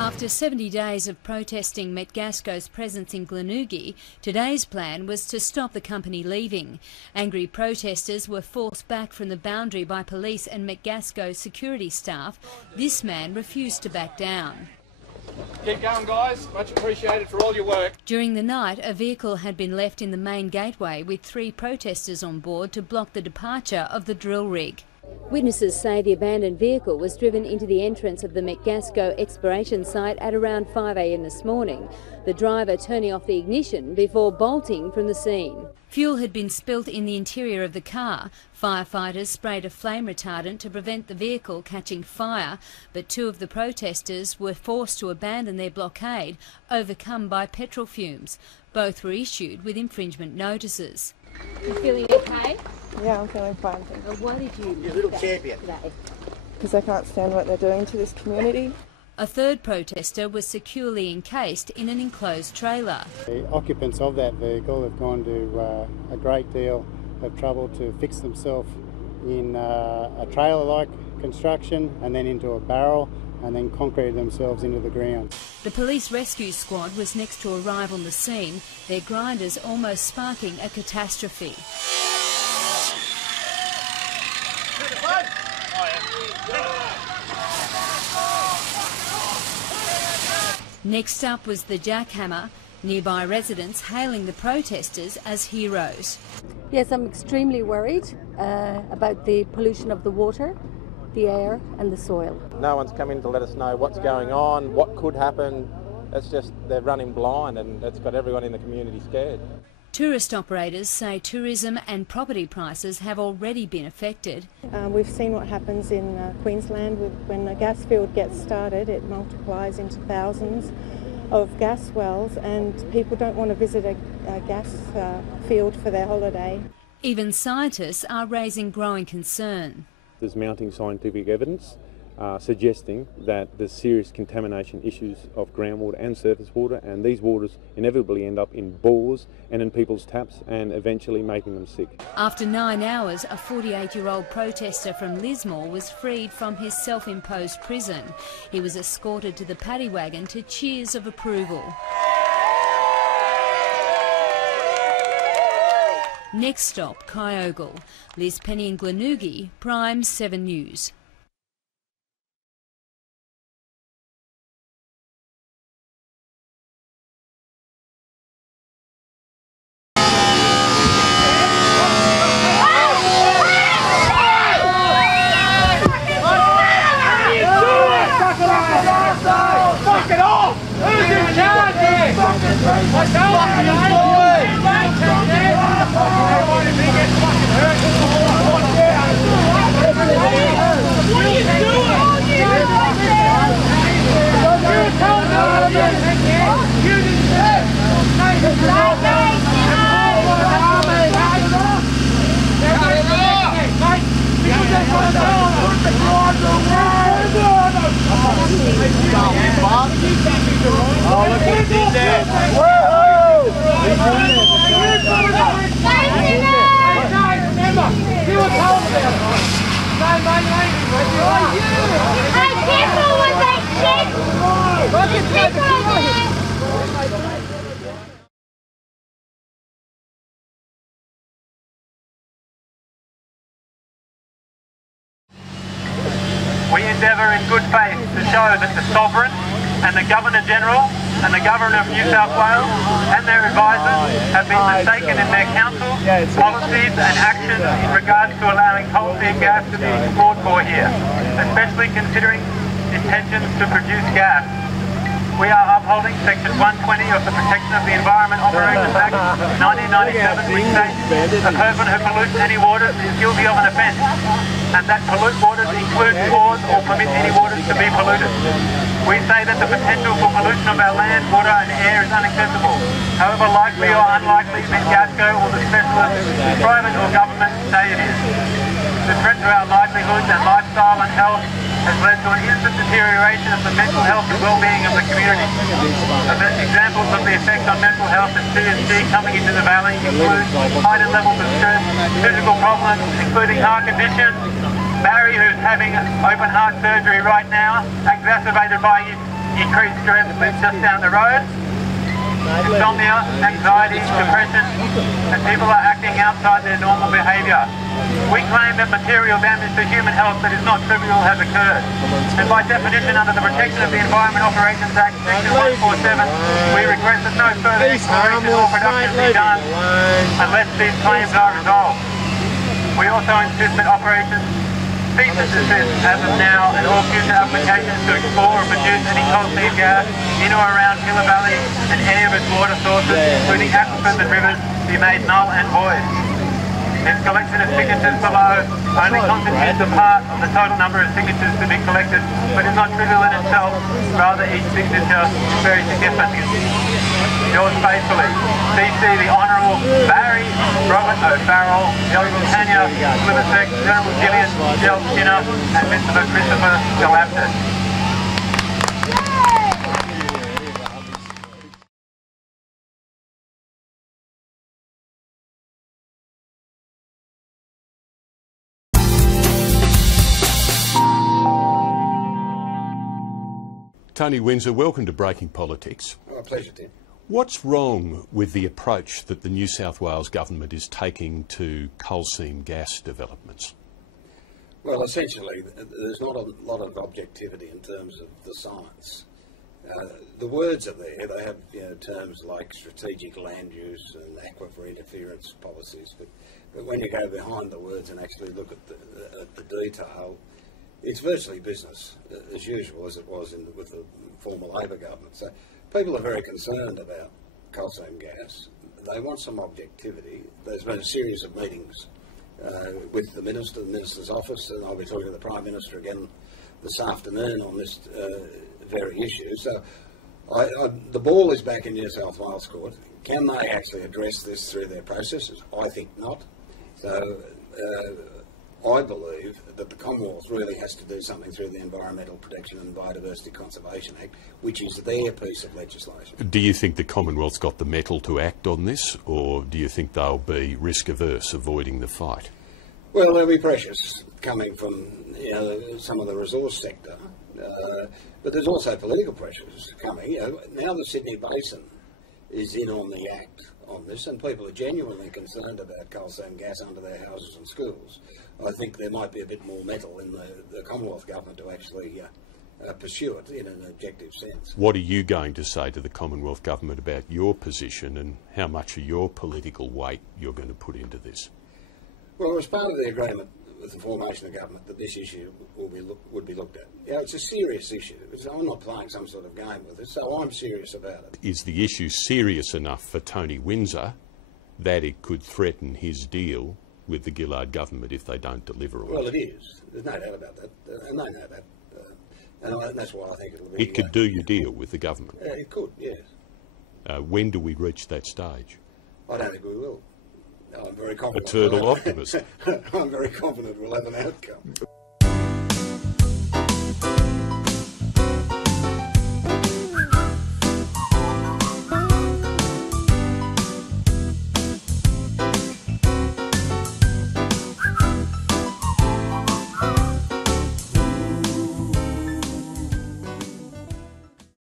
After 70 days of protesting Metgasco's presence in Glenugie, today's plan was to stop the company leaving. Angry protesters were forced back from the boundary by police and Metgasco security staff. This man refused to back down. Keep going, guys. Much appreciated for all your work. During the night, a vehicle had been left in the main gateway with 3 protesters on board to block the departure of the drill rig. Witnesses say the abandoned vehicle was driven into the entrance of the Metgasco exploration site at around 5 a.m. this morning, the driver turning off the ignition before bolting from the scene. Fuel had been spilt in the interior of the car. Firefighters sprayed a flame retardant to prevent the vehicle catching fire, but 2 of the protesters were forced to abandon their blockade, overcome by petrol fumes. Both were issued with infringement notices. You feeling okay? Yeah, I'm feeling fine. Why did you... You're a little champion. Because I can't stand what they're doing to this community. A third protester was securely encased in an enclosed trailer. The occupants of that vehicle have gone to a great deal of trouble to fix themselves in a trailer-like construction and then into a barrel and then concreted themselves into the ground. The police rescue squad was next to arrive on the scene, their grinders almost sparking a catastrophe. Next up was the jackhammer, nearby residents hailing the protesters as heroes. Yes, I'm extremely worried about the pollution of the water, the air and the soil. No one's come in to let us know what's going on, what could happen. It's just they're running blind and it's got everyone in the community scared. Tourist operators say tourism and property prices have already been affected. We've seen what happens in Queensland when a gas field gets started. It multiplies into thousands of gas wells and people don't want to visit a gas field for their holiday. Even scientists are raising growing concern. There's mounting scientific evidence suggesting that there's serious contamination issues of groundwater and surface water, and these waters inevitably end up in bores and in people's taps and eventually making them sick. After 9 hours, a 48-year-old protester from Lismore was freed from his self-imposed prison. He was escorted to the paddy wagon to cheers of approval. Next stop, Kyogle. Liz Penny in Glenugie, Prime 7 News. Fuck it off! Who's in charge here? What's oh, look at this there. Woo! Remember, he was told about it. No, mate, hey, careful with that shit! We endeavour in good faith to show that the Sovereign and the Governor-General and the Governor of New South Wales and their advisors have been mistaken in their council policies and actions in regards to allowing coal seam gas to be explored for here, especially considering intentions to produce gas. We are upholding Section 120 of the Protection of the Environment Operations Act 1997, which states a person who pollutes any water is guilty of an offence, and that pollute waters include cause or permit any waters to be polluted. We say that the potential for pollution of our land, water and air is unacceptable. However likely or unlikely Metgasco or the specialists, private or government, say it is. The threat to our livelihoods and lifestyle and health has led to an instant deterioration of the mental health and well-being of the community. Examples of the effect on mental health and CSG coming into the valley include heightened levels of stress, physical problems including heart condition, Barry, who's having open heart surgery right now, exacerbated by increased stress, lives just down the road. Insomnia, anxiety, depression, and people are acting outside their normal behaviour. We claim that material damage to human health that is not trivial has occurred. And by definition, under the Protection of the Environment Operations Act, Section 147, we regret that no further exploration or production be done unless these claims are resolved. We also insist that operations cease and desist as of now, and all future applications to explore or produce any coal seam gas in or around Killer Valley and any of its water sources, including aquifers and rivers, be made null and void. This collection of signatures below only constitutes a part of the total number of signatures to be collected, but is not trivial in itself. Rather, each signature is very significant. Yours faithfully, CC the Honourable Barry Robert O'Farrell, Eligible Tanya Liverseck, General Gillian Del Skinner, and Mr. Christopher Galaptis. Tony Windsor, welcome to Breaking Politics. Oh, a pleasure, Tim. What's wrong with the approach that the New South Wales government is taking to coal seam gas developments? Well, essentially, there's not a lot of objectivity in terms of the science. The words are there. They have terms like strategic land use and aquifer interference policies, but when you go behind the words and actually look at the detail, it's virtually business as usual, as it was with the former Labor government. So people are very concerned about coal seam gas. They want some objectivity. There's been a series of meetings with the Minister's office, and I'll be talking to the Prime Minister again this afternoon on this very issue. So the ball is back in New South Wales Court. Can they actually address this through their processes? I think not. So I believe that the Commonwealth really has to do something through the Environmental Protection and Biodiversity Conservation Act, which is their piece of legislation. Do you think the Commonwealth's got the mettle to act on this, or do you think they'll be risk-averse, avoiding the fight? Well, there'll be pressures coming from some of the resource sector, but there's also political pressures coming. Now the Sydney Basin is in on the act on this, and people are genuinely concerned about coal seam gas under their houses and schools. I think there might be a bit more mettle in the Commonwealth government to actually pursue it in an objective sense. What are you going to say to the Commonwealth government about your position and how much of your political weight you're going to put into this? Well, as part of the agreement with the formation of government, that this issue would be looked at. It's a serious issue. I'm not playing some sort of game with it, so I'm serious about it. Is the issue serious enough for Tony Windsor that it could threaten his deal with the Gillard government if they don't deliver on it? Well, it is. There's no doubt about that. And they know that. And that's why I think it'll be... It could do your deal with the government? It could, yes. When do we reach that stage? I don't think we will. I'm very confident. Eternal optimist. I'm very confident we'll have an outcome.